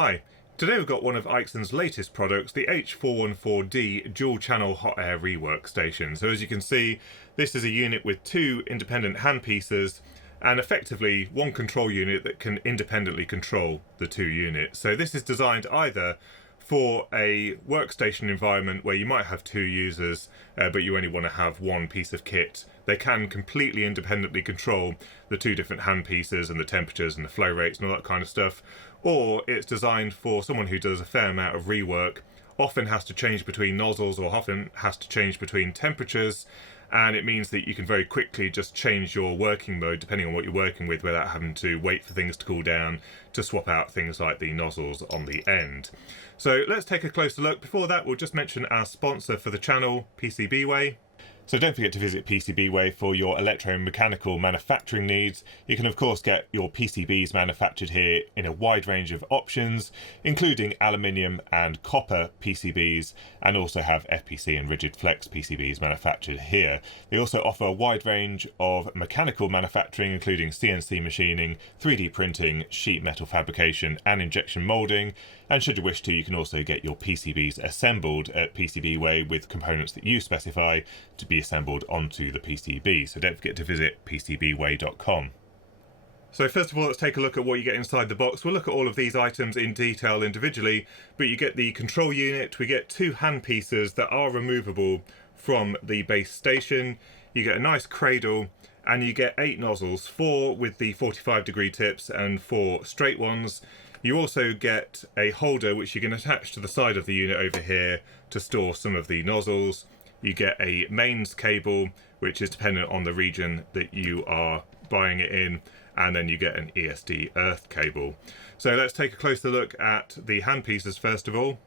Hi, today we've got one of Aixun's latest products, the H414D dual channel hot air rework station. So as you can see, this is a unit with two independent handpieces and effectively one control unit that can independently control the two units. So this is designed either for a workstation environment where you might have two users but you only want to have one piece of kit. They can completely independently control the two different handpieces and the temperatures and the flow rates and all that kind of stuff. Or it's designed for someone who does a fair amount of rework, often has to change between nozzles or often has to change between temperatures, and it means that you can very quickly just change your working mode depending on what you're working with without having to wait for things to cool down to swap out things like the nozzles on the end. So let's take a closer look. Before that, we'll just mention our sponsor for the channel, PCBWay. So don't forget to visit PCBWay for your electromechanical manufacturing needs. You can of course get your PCBs manufactured here in a wide range of options, including aluminium and copper PCBs, and also have FPC and rigid flex PCBs manufactured here. They also offer a wide range of mechanical manufacturing, including CNC machining, 3D printing, sheet metal fabrication and injection molding. And should you wish to, you can also get your PCBs assembled at PCBWay with components that you specify to be assembled onto the PCB. So don't forget to visit PCBWay.com. So first of all, let's take a look at what you get inside the box. We'll look at all of these items in detail individually, but you get the control unit, we get two handpieces that are removable from the base station, you get a nice cradle, and you get 8 nozzles, 4 with the 45-degree tips and 4 straight ones. You also get a holder which you can attach to the side of the unit over here to store some of the nozzles. You get a mains cable, which is dependent on the region that you are buying it in, and then you get an ESD earth cable. So let's take a closer look at the handpieces first of all.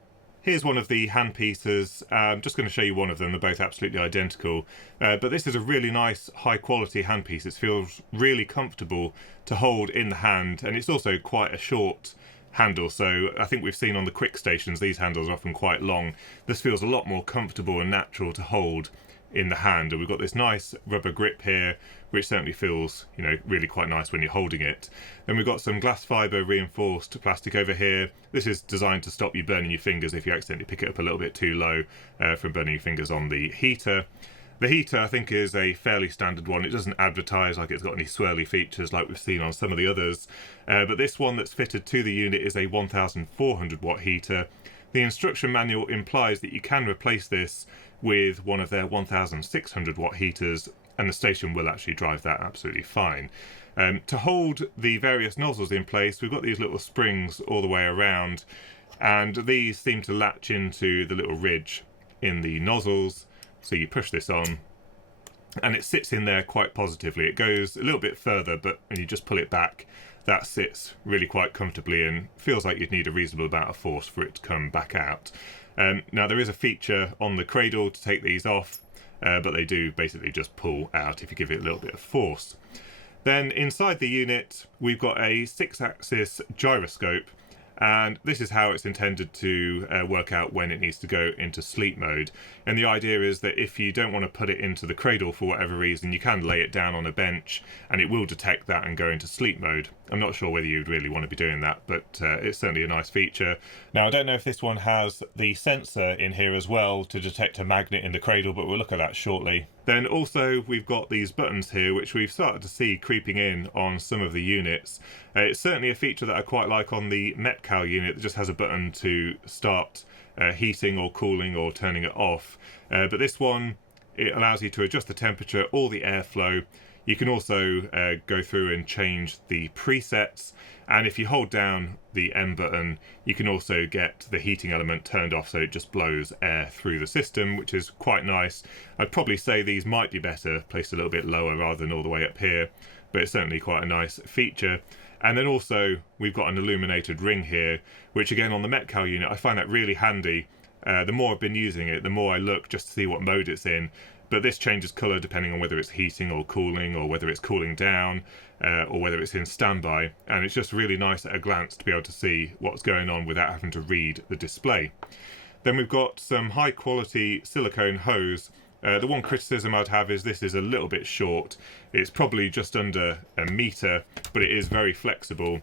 Here's one of the handpieces. I'm just going to show you one of them. They're both absolutely identical. But this is a really nice high quality handpiece. It feels really comfortable to hold in the hand, and it's also quite a short handle. So I think we've seen on the quick stations these handles are often quite long. This feels a lot more comfortable and natural to hold in the hand, and we've got this nice rubber grip here which certainly feels, you know, really quite nice when you're holding it. Then we've got some glass fibre reinforced plastic over here. This is designed to stop you burning your fingers if you accidentally pick it up a little bit too low from burning your fingers on the heater. The heater, I think, is a fairly standard one. It doesn't advertise like it's got any swirly features like we've seen on some of the others, but this one that's fitted to the unit is a 1400 watt heater. The instruction manual implies that you can replace this with one of their 1600 watt heaters, and the station will actually drive that absolutely fine. To hold the various nozzles in place, we've got these little springs all the way around, and these seem to latch into the little ridge in the nozzles. So you push this on and it sits in there quite positively. It goes a little bit further, but when you just pull it back, that sits really quite comfortably and feels like you'd need a reasonable amount of force for it to come back out. Now there is a feature on the cradle to take these off, but they do basically just pull out if you give it a little bit of force. Then inside the unit we've got a 6-axis gyroscope, and this is how it's intended to work out when it needs to go into sleep mode. And the idea is that if you don't want to put it into the cradle for whatever reason, you can lay it down on a bench and it will detect that and go into sleep mode. I'm not sure whether you'd really want to be doing that, but it's certainly a nice feature. Now, I don't know if this one has the sensor in here as well to detect a magnet in the cradle, but we'll look at that shortly. Then also we've got these buttons here, which we've started to see creeping in on some of the units. It's certainly a feature that I quite like on the Metcal unit that just has a button to start heating or cooling or turning it off. But this one, it allows you to adjust the temperature or the airflow. You can also go through and change the presets, and if you hold down the M button you can also get the heating element turned off so it just blows air through the system, which is quite nice. I'd probably say these might be better placed a little bit lower rather than all the way up here, but it's certainly quite a nice feature. And then also we've got an illuminated ring here, which again on the Metcal unit I find that really handy. The more I've been using it, the more I look just to see what mode it's in. But this changes colour depending on whether it's heating or cooling, or whether it's cooling down, or whether it's in standby. And it's just really nice at a glance to be able to see what's going on without having to read the display. Then we've got some high quality silicone hose. The one criticism I'd have is this is a little bit short. It's probably just under a metre, but it is very flexible.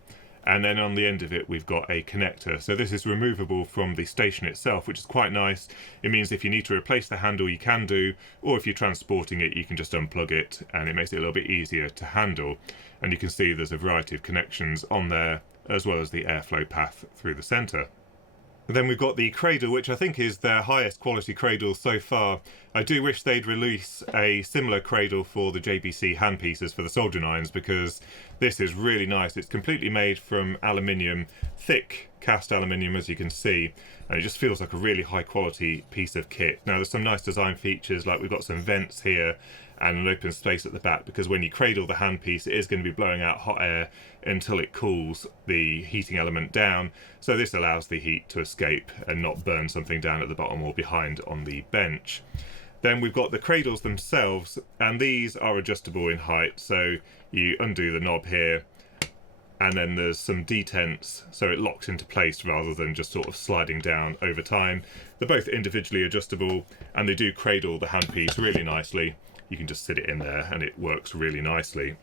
and then on the end of it we've got a connector. So this is removable from the station itself, which is quite nice. It means if you need to replace the handle you can do, or if you're transporting it you can just unplug it, and it makes it a little bit easier to handle. And you can see there's a variety of connections on there, as well as the airflow path through the centre. Then we've got the cradle, which I think is their highest quality cradle so far. I do wish they'd release a similar cradle for the JBC handpieces for the soldering irons, because this is really nice. It's completely made from aluminium, thick cast aluminium as you can see, and it just feels like a really high quality piece of kit. Now there's some nice design features, like we've got some vents here and an open space at the back, because when you cradle the handpiece it is going to be blowing out hot air until it cools the heating element down, so this allows the heat to escape and not burn something down at the bottom or behind on the bench. Then we've got the cradles themselves, and these are adjustable in height, so you undo the knob here and then there's some detents so it locks into place rather than just sort of sliding down over time. They're both individually adjustable and they do cradle the handpiece really nicely. You can just sit it in there and it works really nicely.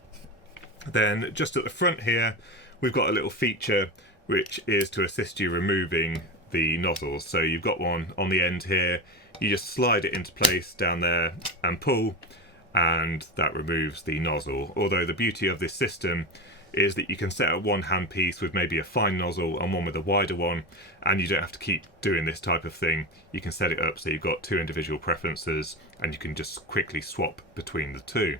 Then just at the front here we've got a little feature which is to assist you removing the nozzles. So you've got one on the end here, you just slide it into place down there and pull, and that removes the nozzle. Although the beauty of this system is that you can set up one handpiece with maybe a fine nozzle and one with a wider one, and you don't have to keep doing this type of thing. You can set it up so you've got two individual preferences and you can just quickly swap between the two.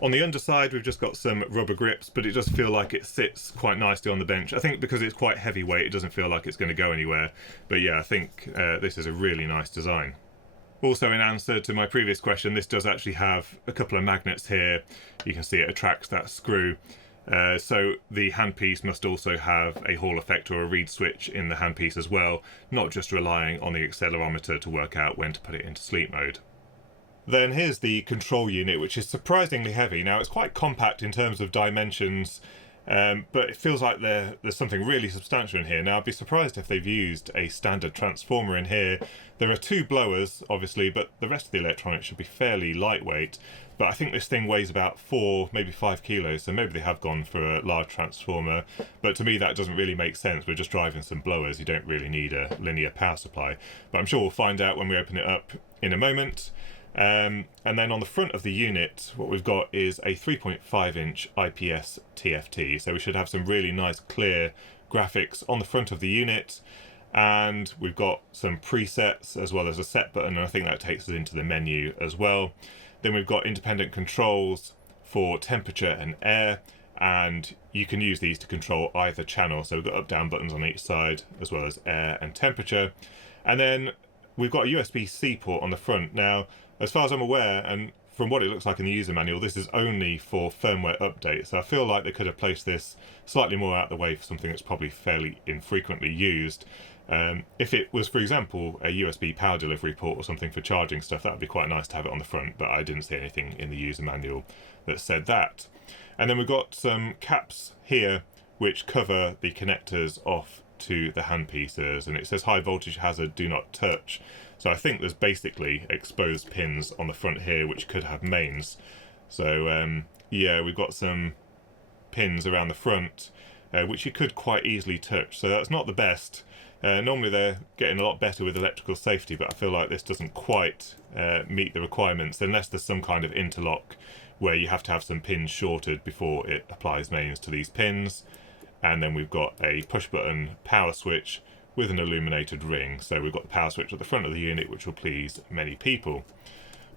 On the underside we've just got some rubber grips, but it does feel like it sits quite nicely on the bench. I think because it's quite heavyweight it doesn't feel like it's going to go anywhere, but yeah, I think this is a really nice design. Also, in answer to my previous question, this does actually have a couple of magnets here. You can see it attracts that screw. So the handpiece must also have a Hall effect or a reed switch in the handpiece as well, not just relying on the accelerometer to work out when to put it into sleep mode. Then here's the control unit, which is surprisingly heavy. Now it's quite compact in terms of dimensions, but it feels like there's something really substantial in here. Now I'd be surprised if they've used a standard transformer in here. There are two blowers obviously, but the rest of the electronics should be fairly lightweight. But I think this thing weighs about 4, maybe 5 kilos, so maybe they have gone for a large transformer. But to me that doesn't really make sense. We're just driving some blowers, you don't really need a linear power supply. But I'm sure we'll find out when we open it up in a moment. And then on the front of the unit what we've got is a 3.5 inch IPS TFT, so we should have some really nice clear graphics on the front of the unit, and we've got some presets as well as a set button, and I think that takes us into the menu as well. Then we've got independent controls for temperature and air, and you can use these to control either channel, so we've got up down buttons on each side as well as air and temperature. And then we've got a USB-C port on the front. Now as far as I'm aware, and from what it looks like in the user manual, this is only for firmware updates, so I feel like they could have placed this slightly more out of the way for something that's probably fairly infrequently used. If it was, for example, a USB power delivery port or something for charging stuff, that would be quite nice to have it on the front, but I didn't see anything in the user manual that said that. And then we've got some caps here which cover the connectors off to the handpieces, and it says high voltage hazard, do not touch. So I think there's basically exposed pins on the front here which could have mains. So yeah, we've got some pins around the front which you could quite easily touch, so that's not the best. Normally they're getting a lot better with electrical safety, but I feel like this doesn't quite meet the requirements unless there's some kind of interlock where you have to have some pins shorted before it applies mains to these pins. And then we've got a push button power switch with an illuminated ring, so we've got the power switch at the front of the unit which will please many people.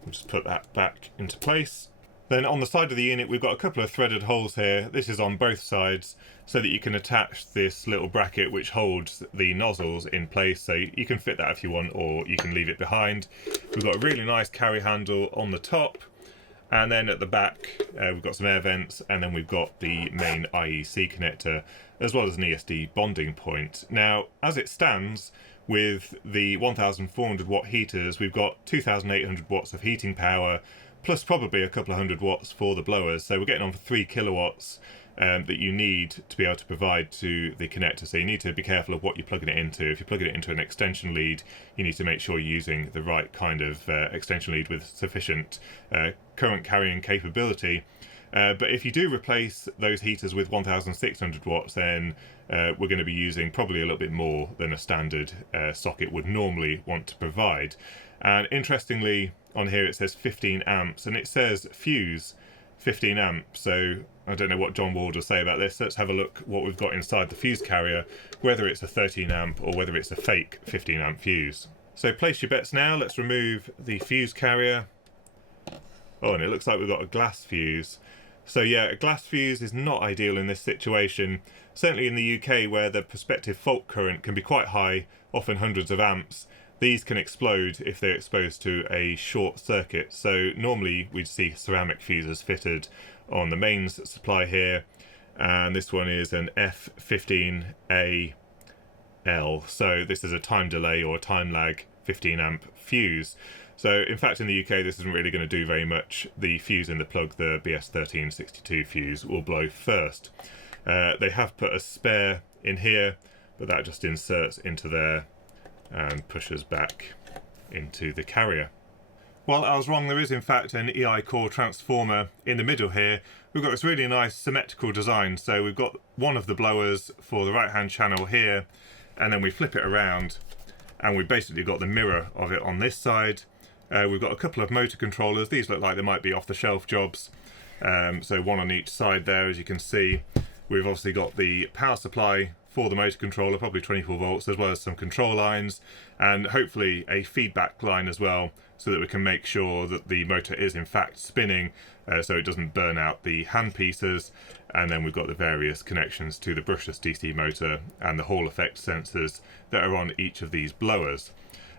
We'll just put that back into place. Then on the side of the unit we've got a couple of threaded holes here. This is on both sides so that you can attach this little bracket which holds the nozzles in place, so you can fit that if you want, or you can leave it behind. We've got a really nice carry handle on the top, and then at the back we've got some air vents, and then we've got the main IEC connector as well as an ESD bonding point. Now as it stands with the 1400 watt heaters, we've got 2800 watts of heating power plus probably a couple of hundred watts for the blowers, so we're getting on for 3 kilowatts that you need to be able to provide to the connector. So you need to be careful of what you're plugging it into. If you're plugging it into an extension lead, you need to make sure you're using the right kind of extension lead with sufficient current carrying capability. But if you do replace those heaters with 1600 watts, then we're going to be using probably a little bit more than a standard socket would normally want to provide. And interestingly, on here it says 15 amps, and it says fuse 15 amps, so I don't know what John Ward will say about this. Let's have a look what we've got inside the fuse carrier, whether it's a 13 amp or whether it's a fake 15 amp fuse. So place your bets now. Let's remove the fuse carrier. Oh, and it looks like we've got a glass fuse. So yeah, a glass fuse is not ideal in this situation. Certainly in the UK, where the prospective fault current can be quite high, often hundreds of amps, these can explode if they're exposed to a short circuit. So normally we'd see ceramic fuses fitted on the mains supply here, and this one is an F15AL. So this is a time delay or time lag 15 amp fuse. So in fact in the UK this isn't really going to do very much. The fuse in the plug, the BS1362 fuse, will blow first. They have put a spare in here, but that just inserts into there and pushes back into the carrier. Well, I was wrong, there is in fact an EI core transformer in the middle here. We've got this really nice symmetrical design, so we've got one of the blowers for the right hand channel here, and then we flip it around and we've basically got the mirror of it on this side. We've got a couple of motor controllers. These look like they might be off-the-shelf jobs, so one on each side there, as you can see. We've obviously got the power supply for the motor controller, probably 24 volts, as well as some control lines, and hopefully a feedback line as well, so that we can make sure that the motor is in fact spinning, so it doesn't burn out the handpieces. And then we've got the various connections to the brushless DC motor and the Hall effect sensors that are on each of these blowers.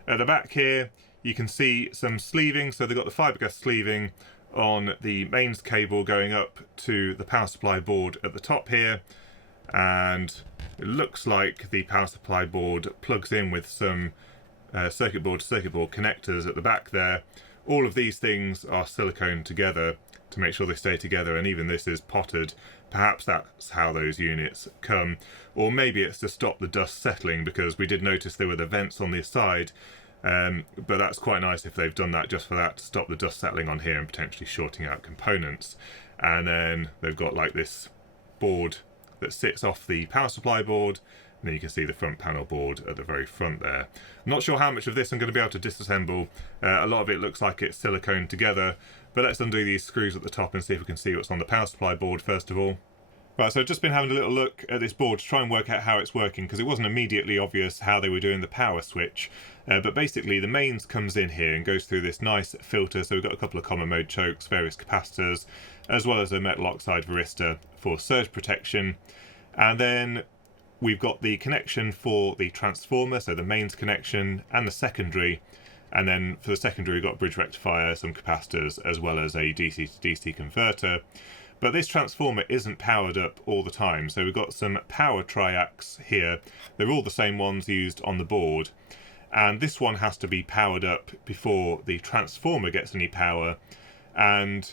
At the back here you can see some sleeving, so they've got the fiberglass sleeving on the mains cable going up to the power supply board at the top here, and it looks like the power supply board plugs in with some circuit board to circuit board connectors at the back there. All of these things are silicone together to make sure they stay together, and even this is potted. Perhaps that's how those units come, or maybe it's to stop the dust settling, because we did notice there were the vents on this side, but that's quite nice if they've done that just for that, to stop the dust settling on here and potentially shorting out components. And then they've got like this board that sits off the power supply board, and then you can see the front panel board at the very front there. I'm not sure how much of this I'm going to be able to disassemble. A lot of it looks like it's silicone together, but let's undo these screws at the top and see if we can see what's on the power supply board first of all. Right, so I've just been having a little look at this board to try and work out how it's working, because it wasn't immediately obvious how they were doing the power switch. But basically the mains comes in here and goes through this nice filter, so we've got a couple of common mode chokes, various capacitors, as well as a metal oxide varistor for surge protection. And then we've got the connection for the transformer, so the mains connection and the secondary. And then for the secondary we've got a bridge rectifier, some capacitors, as well as a DC to DC converter. But this transformer isn't powered up all the time, so we've got some power triacs here. They're all the same ones used on the board, and this one has to be powered up before the transformer gets any power. And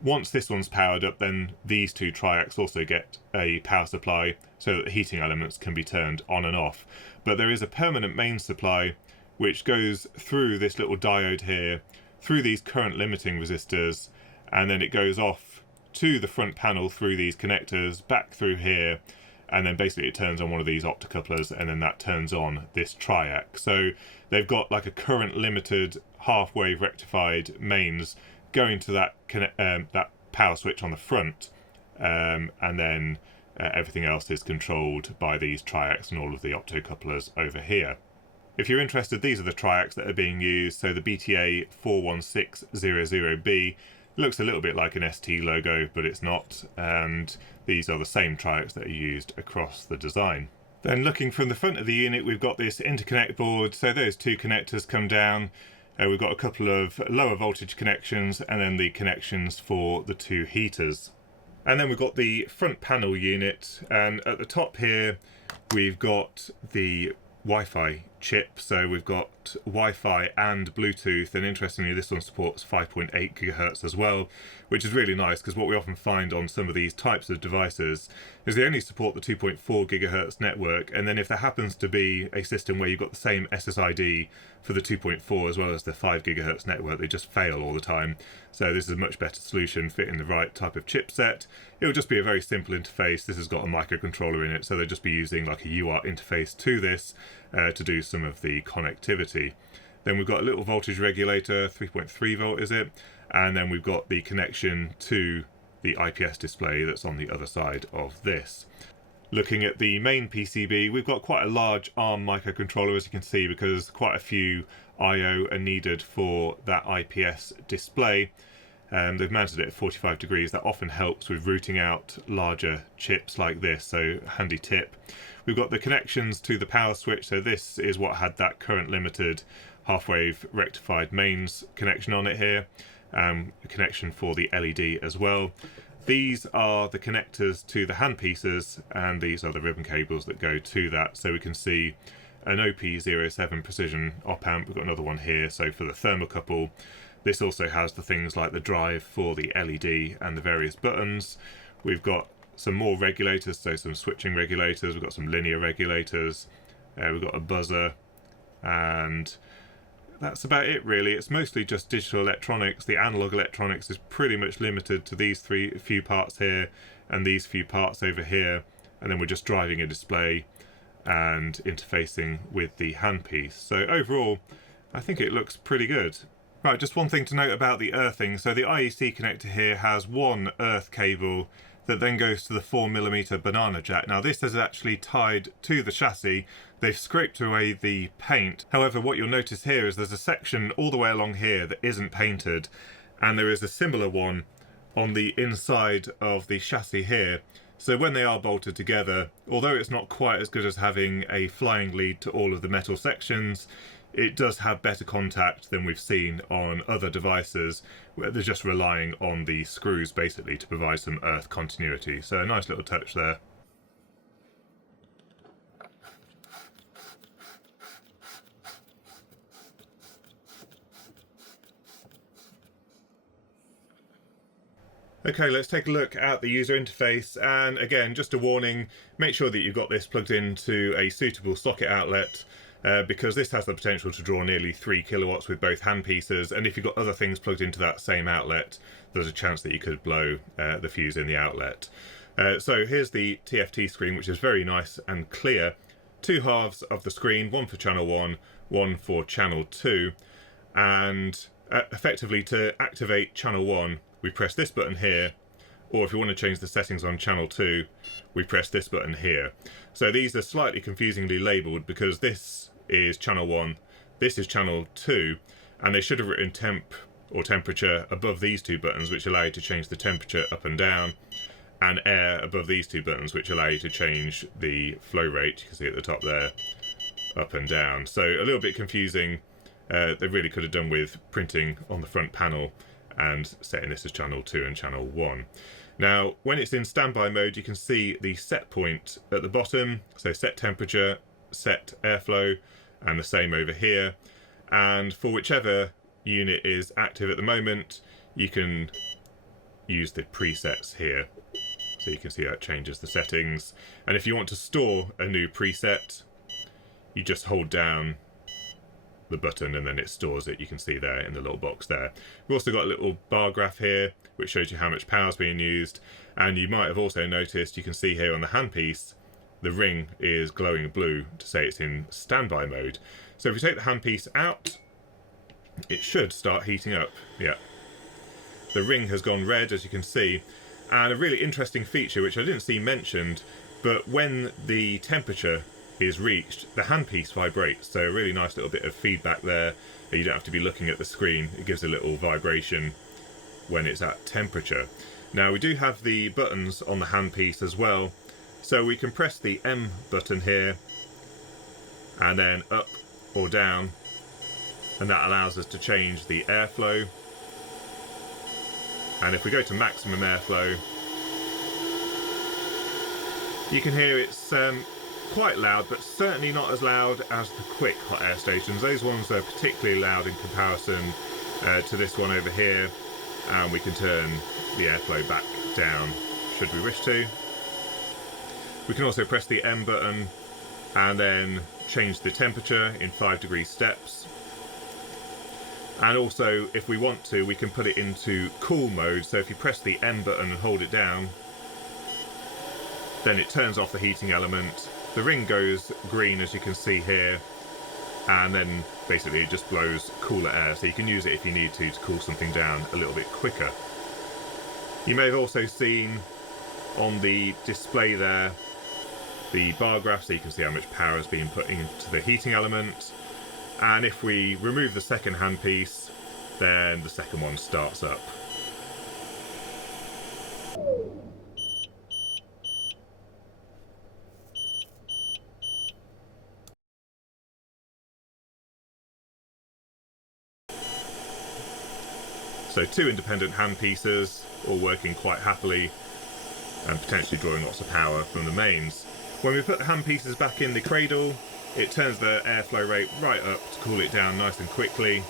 once this one's powered up, then these two triacs also get a power supply, so that the heating elements can be turned on and off. But there is a permanent main supply which goes through this little diode here, through these current limiting resistors, and then it goes off to the front panel through these connectors, back through here, and then basically it turns on one of these optocouplers, and then that turns on this triac. So they've got like a current limited half-wave rectified mains going to that that power switch on the front, and then everything else is controlled by these triacs and all of the optocouplers over here. If you're interested, these are the triacs that are being used. So the BTA 41600B looks a little bit like an ST logo, but it's not, and these are the same triacs that are used across the design. Then looking from the front of the unit, we've got this interconnect board, so those two connectors come down. We've got a couple of lower voltage connections, and then the connections for the two heaters. And then we've got the front panel unit, and at the top here we've got the Wi-Fi chip, so we've got Wi-Fi and Bluetooth, and interestingly this one supports 5.8 gigahertz as well, which is really nice because what we often find on some of these types of devices is they only support the 2.4 gigahertz network, and then if there happens to be a system where you've got the same SSID for the 2.4 as well as the 5 gigahertz network, they just fail all the time. So this is a much better solution fitting the right type of chipset. It will just be a very simple interface. This has got a microcontroller in it, so they'll just be using like a UART interface to this to do some of the connectivity. Then we've got a little voltage regulator, 3.3 volt is it, and then we've got the connection to the IPS display that's on the other side of this. Looking at the main PCB, we've got quite a large ARM microcontroller, as you can see, because quite a few I/O are needed for that IPS display. They've mounted it at 45 degrees. That often helps with routing out larger chips like this, so handy tip. We've got the connections to the power switch, so this is what had that current limited half-wave rectified mains connection on it here. A connection for the LED as well. These are the connectors to the handpieces, and these are the ribbon cables that go to that. So we can see an OP07 precision op-amp. We've got another one here, so for the thermocouple. This also has the things like the drive for the LED and the various buttons. We've got some more regulators, so some switching regulators. We've got some linear regulators. We've got a buzzer, and that's about it really. It's mostly just digital electronics. The analog electronics is pretty much limited to these few parts here and these few parts over here, and then we're just driving a display and interfacing with the handpiece. So overall, I think it looks pretty good. Right, just one thing to note about the earthing. So the IEC connector here has one earth cable that then goes to the 4mm banana jack. Now this is actually tied to the chassis. They've scraped away the paint. However, what you'll notice here is there's a section all the way along here that isn't painted, and there is a similar one on the inside of the chassis here. So when they are bolted together, although it's not quite as good as having a flying lead to all of the metal sections, it does have better contact than we've seen on other devices where they're just relying on the screws basically to provide some earth continuity. So a nice little touch there. Okay, let's take a look at the user interface, and again, just a warning, make sure that you've got this plugged into a suitable socket outlet, because this has the potential to draw nearly 3 kilowatts with both handpieces, and if you've got other things plugged into that same outlet, there's a chance that you could blow the fuse in the outlet. So here's the TFT screen, which is very nice and clear. Two halves of the screen, one for channel 1, one for channel 2, and effectively to activate channel 1, we press this button here, or if you want to change the settings on channel 2, we press this button here. So these are slightly confusingly labelled because this is channel 1, this is channel 2, and they should have written temp or temperature above these two buttons, which allow you to change the temperature up and down, and air above these two buttons, which allow you to change the flow rate. You can see at the top there, up and down. So a little bit confusing. They really could have done with printing on the front panel and setting this as channel 2 and channel 1. Now, when it's in standby mode, you can see the set point at the bottom, so set temperature, set airflow, and the same over here. And for whichever unit is active at the moment, you can use the presets here. So you can see that changes the settings. And if you want to store a new preset, you just hold down the button and then it stores it. You can see there in the little box there. We've also got a little bar graph here which shows you how much power is being used, and you might have also noticed, you can see here on the handpiece, the ring is glowing blue to say it's in standby mode. So if we take the handpiece out, it should start heating up. Yeah, the ring has gone red, as you can see. And a really interesting feature which I didn't see mentioned, but when the temperature is reached, the handpiece vibrates. So a really nice little bit of feedback there. You don't have to be looking at the screen. It gives a little vibration when it's at temperature. Now we do have the buttons on the handpiece as well. So we can press the M button here and then up or down, and that allows us to change the airflow. And if we go to maximum airflow, you can hear it's quite loud, but certainly not as loud as the quick hot air stations. Those ones are particularly loud in comparison to this one over here, and we can turn the airflow back down should we wish to. We can also press the M button and then change the temperature in 5-degree steps. And also, if we want to, we can put it into cool mode. So if you press the M button and hold it down, then it turns off the heating element. The ring goes green, as you can see here, and then basically it just blows cooler air. So you can use it if you need to cool something down a little bit quicker. You may have also seen on the display there the bar graph, so you can see how much power is being put into the heating element. And if we remove the second handpiece, then the second one starts up. So 2 independent handpieces, all working quite happily and potentially drawing lots of power from the mains. When we put the handpieces back in the cradle, it turns the airflow rate right up to cool it down nice and quickly.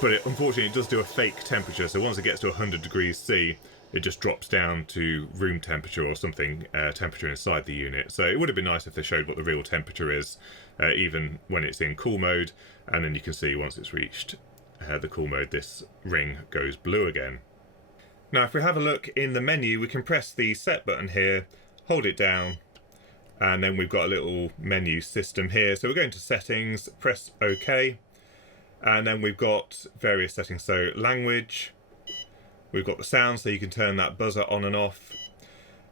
But unfortunately it does do a fake temperature, so once it gets to 100 degrees C, it just drops down to room temperature or something, temperature inside the unit. So it would have been nice if they showed what the real temperature is, even when it's in cool mode, and then you can see once it's reached the cool mode, this ring goes blue again. Now if we have a look in the menu, we can press the set button here, hold it down, and then we've got a little menu system here. So we're going to settings, press OK, and then we've got various settings. So language, we've got the sound, so you can turn that buzzer on and off.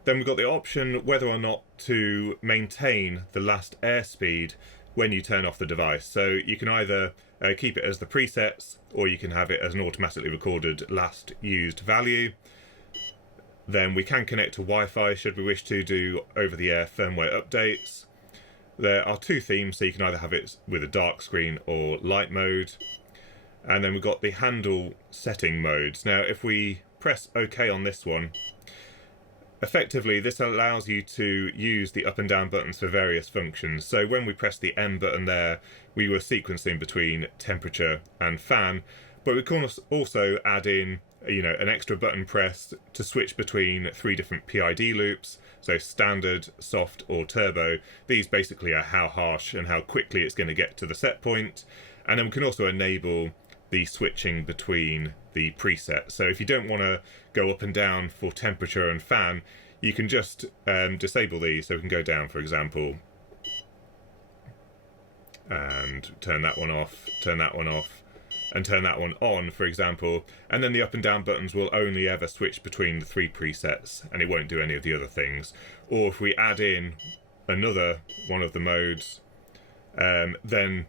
Then we've got the option whether or not to maintain the last airspeed when you turn off the device. So you can either keep it as the presets, or you can have it as an automatically recorded last used value. Then we can connect to Wi-Fi should we wish to do over-the-air firmware updates. There are 2 themes, so you can either have it with a dark screen or light mode. And then we've got the handle setting modes. Now if we press OK on this one, effectively this allows you to use the up and down buttons for various functions. So when we press the M button there, we were sequencing between temperature and fan, but we can also add in an extra button press to switch between 3 different PID loops, so standard, soft or turbo. These basically are how harsh and how quickly it's going to get to the set point. And then we can also enable the switching between the presets. So if you don't want to go up and down for temperature and fan, you can just disable these. So we can go down, for example, and turn that one off, turn that one off, and turn that one on, for example, and then the up and down buttons will only ever switch between the 3 presets, and it won't do any of the other things. Or if we add in another one of the modes, then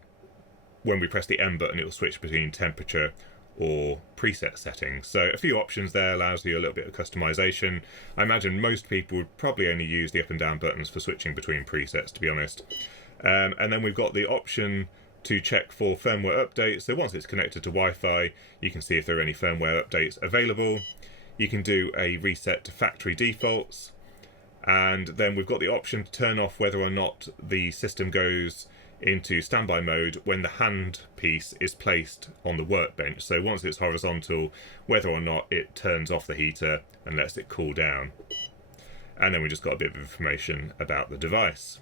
when we press the M button, it will switch between temperature or preset settings. So a few options there, allows you a little bit of customization. I imagine most people would probably only use the up and down buttons for switching between presets, to be honest. And then we've got the option to check for firmware updates. So once it's connected to Wi-Fi, you can see if there are any firmware updates available. You can do a reset to factory defaults, and then we've got the option to turn off whether or not the system goes into standby mode when the hand piece is placed on the workbench. So once it's horizontal, whether or not it turns off the heater and lets it cool down. And then we just got a bit of information about the device.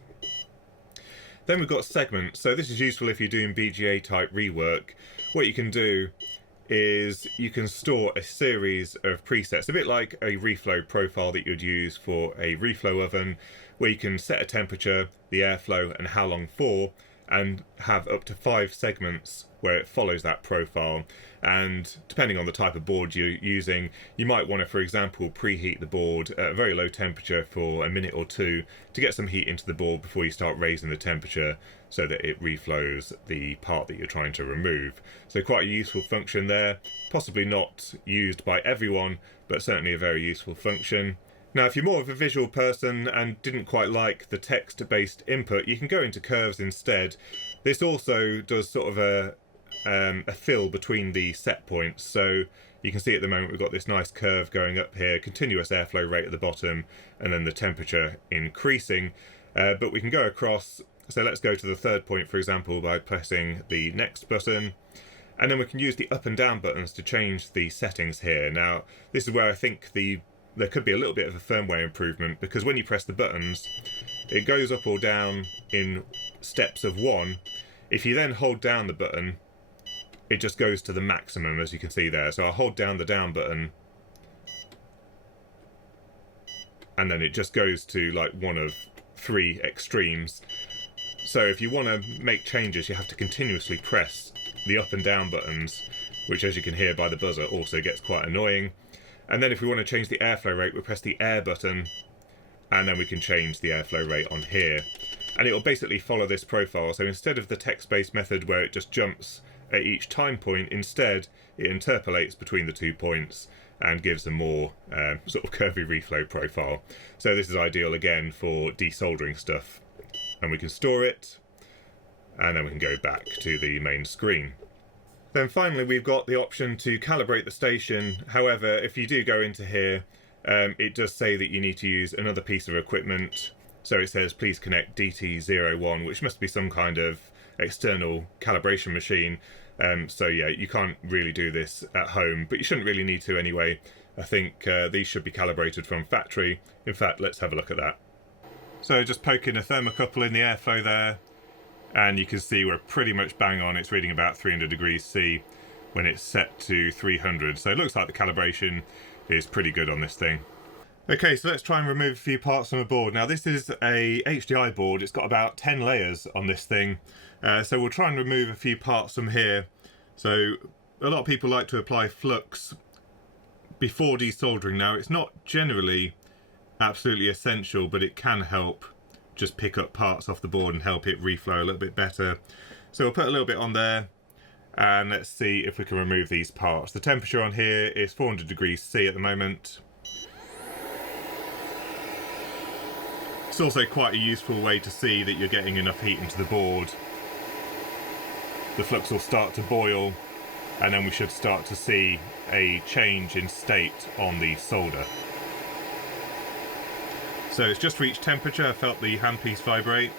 Then we've got segments. So this is useful if you're doing BGA type rework. What you can do is you can store a series of presets, a bit like a reflow profile that you'd use for a reflow oven, where you can set a temperature, the airflow and how long for, and have up to 5 segments where it follows that profile. And depending on the type of board you're using, you might want to, for example, preheat the board at a very low temperature for a minute or 2 to get some heat into the board before you start raising the temperature so that it reflows the part that you're trying to remove. So quite a useful function there, possibly not used by everyone, but certainly a very useful function. Now, if you're more of a visual person and didn't quite like the text-based input, you can go into curves instead. This also does sort of a fill between the set points. So You can see at the moment we've got this nice curve going up here, continuous airflow rate at the bottom, and then the temperature increasing. But we can go across, so let's go to the third point, for example, by pressing the next button. And then we can use the up and down buttons to change the settings here. Now, this is where I think there could be a little bit of a firmware improvement, because when you press the buttons, it goes up or down in steps of 1. If you then hold down the button, it just goes to the maximum, as you can see there. So I'll hold down the down button, and then it just goes to like one of 3 extremes. So if you want to make changes, you have to continuously press the up and down buttons, which, as you can hear by the buzzer, also gets quite annoying. And then if we want to change the airflow rate, we press the air button, and then we can change the airflow rate on here. And it will basically follow this profile. So instead of the text-based method where it just jumps at each time point, instead it interpolates between the 2 points and gives a more sort of curvy reflow profile. So this is ideal again for desoldering stuff. And we can store it, and then we can go back to the main screen. Then finally we've got the option to calibrate the station. However, if you do go into here, it does say that you need to use another piece of equipment. So it says please connect DT01, which must be some kind of external calibration machine. So yeah, you can't really do this at home, but you shouldn't really need to anyway. I think these should be calibrated from factory. In fact, let's have a look at that. So just poking a thermocouple in the airflow there, and you can see we're pretty much bang on. It's reading about 300 degrees C when it's set to 300. So it looks like the calibration is pretty good on this thing. Okay, so let's try and remove a few parts from the board. Now this is a HDI board. It's got about 10 layers on this thing. So we'll try and remove a few parts from here. So a lot of people like to apply flux before desoldering. Now it's not generally absolutely essential, but it can help just pick up parts off the board and help it reflow a little bit better. So we'll put a little bit on there, and let's see if we can remove these parts. The temperature on here is 400 degrees C at the moment. It's also quite a useful way to see that you're getting enough heat into the board. The flux will start to boil, and then we should start to see a change in state on the solder. So it's just reached temperature. I felt the handpiece vibrate.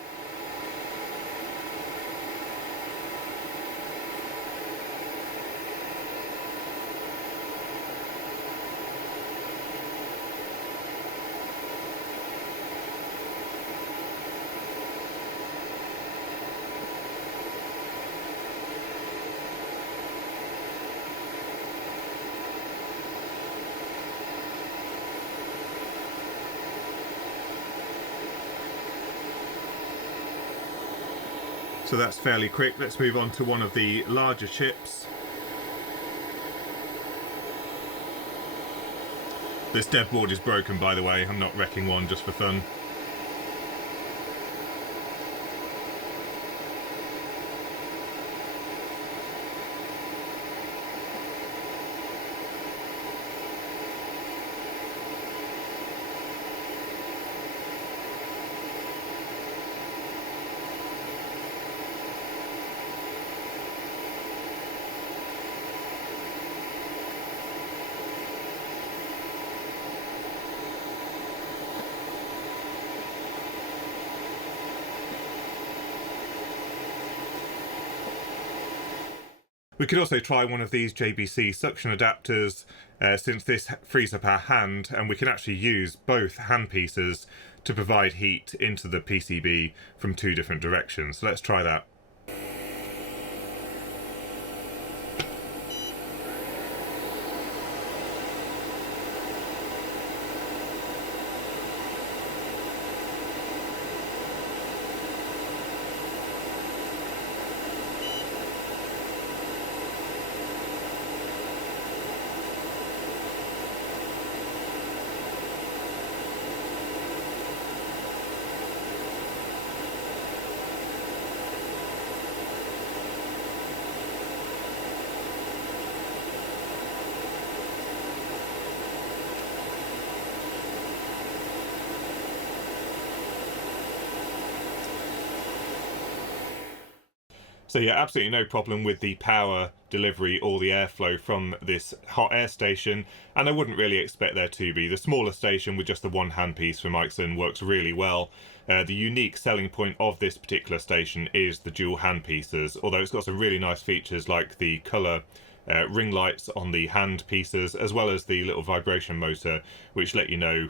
So that's fairly quick. Let's move on to one of the larger chips. This dev board is broken, by the way. I'm not wrecking one just for fun. We could also try one of these JBC suction adapters, since this frees up our hand, and we can actually use both handpieces to provide heat into the PCB from 2 different directions. So let's try that. So yeah, absolutely no problem with the power delivery or the airflow from this hot air station, and I wouldn't really expect there to be. The smaller station with just the one handpiece from Aixun works really well. The unique selling point of this particular station is the dual handpieces, although it's got some really nice features like the colour ring lights on the handpieces, as well as the little vibration motor which let you know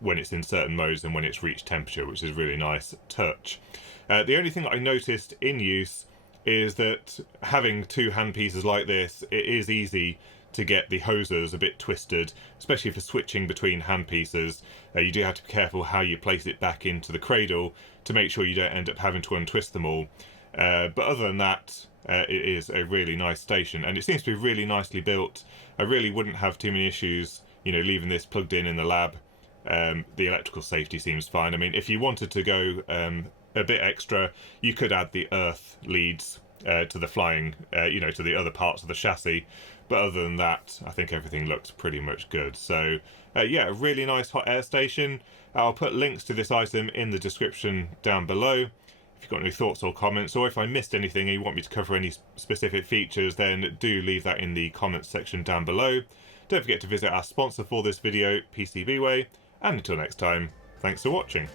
when it's in certain modes and when it's reached temperature, which is a really nice touch. The only thing I noticed in use is that having two handpieces like this, it is easy to get the hoses a bit twisted, especially for switching between handpieces. You do have to be careful how you place it back into the cradle to make sure you don't end up having to untwist them all. But other than that, it is a really nice station, and it seems to be really nicely built. I really wouldn't have too many issues, you know, leaving this plugged in the lab. The electrical safety seems fine. I mean, if you wanted to go a bit extra, you could add the earth leads to the flying, you know, to the other parts of the chassis. But other than that, I think everything looks pretty much good. So yeah, a really nice hot air station. I'll put links to this item in the description down below. If you've got any thoughts or comments, or if I missed anything and you want me to cover any specific features, then do leave that in the comments section down below. Don't forget to visit our sponsor for this video, PCBWay, and until next time, thanks for watching.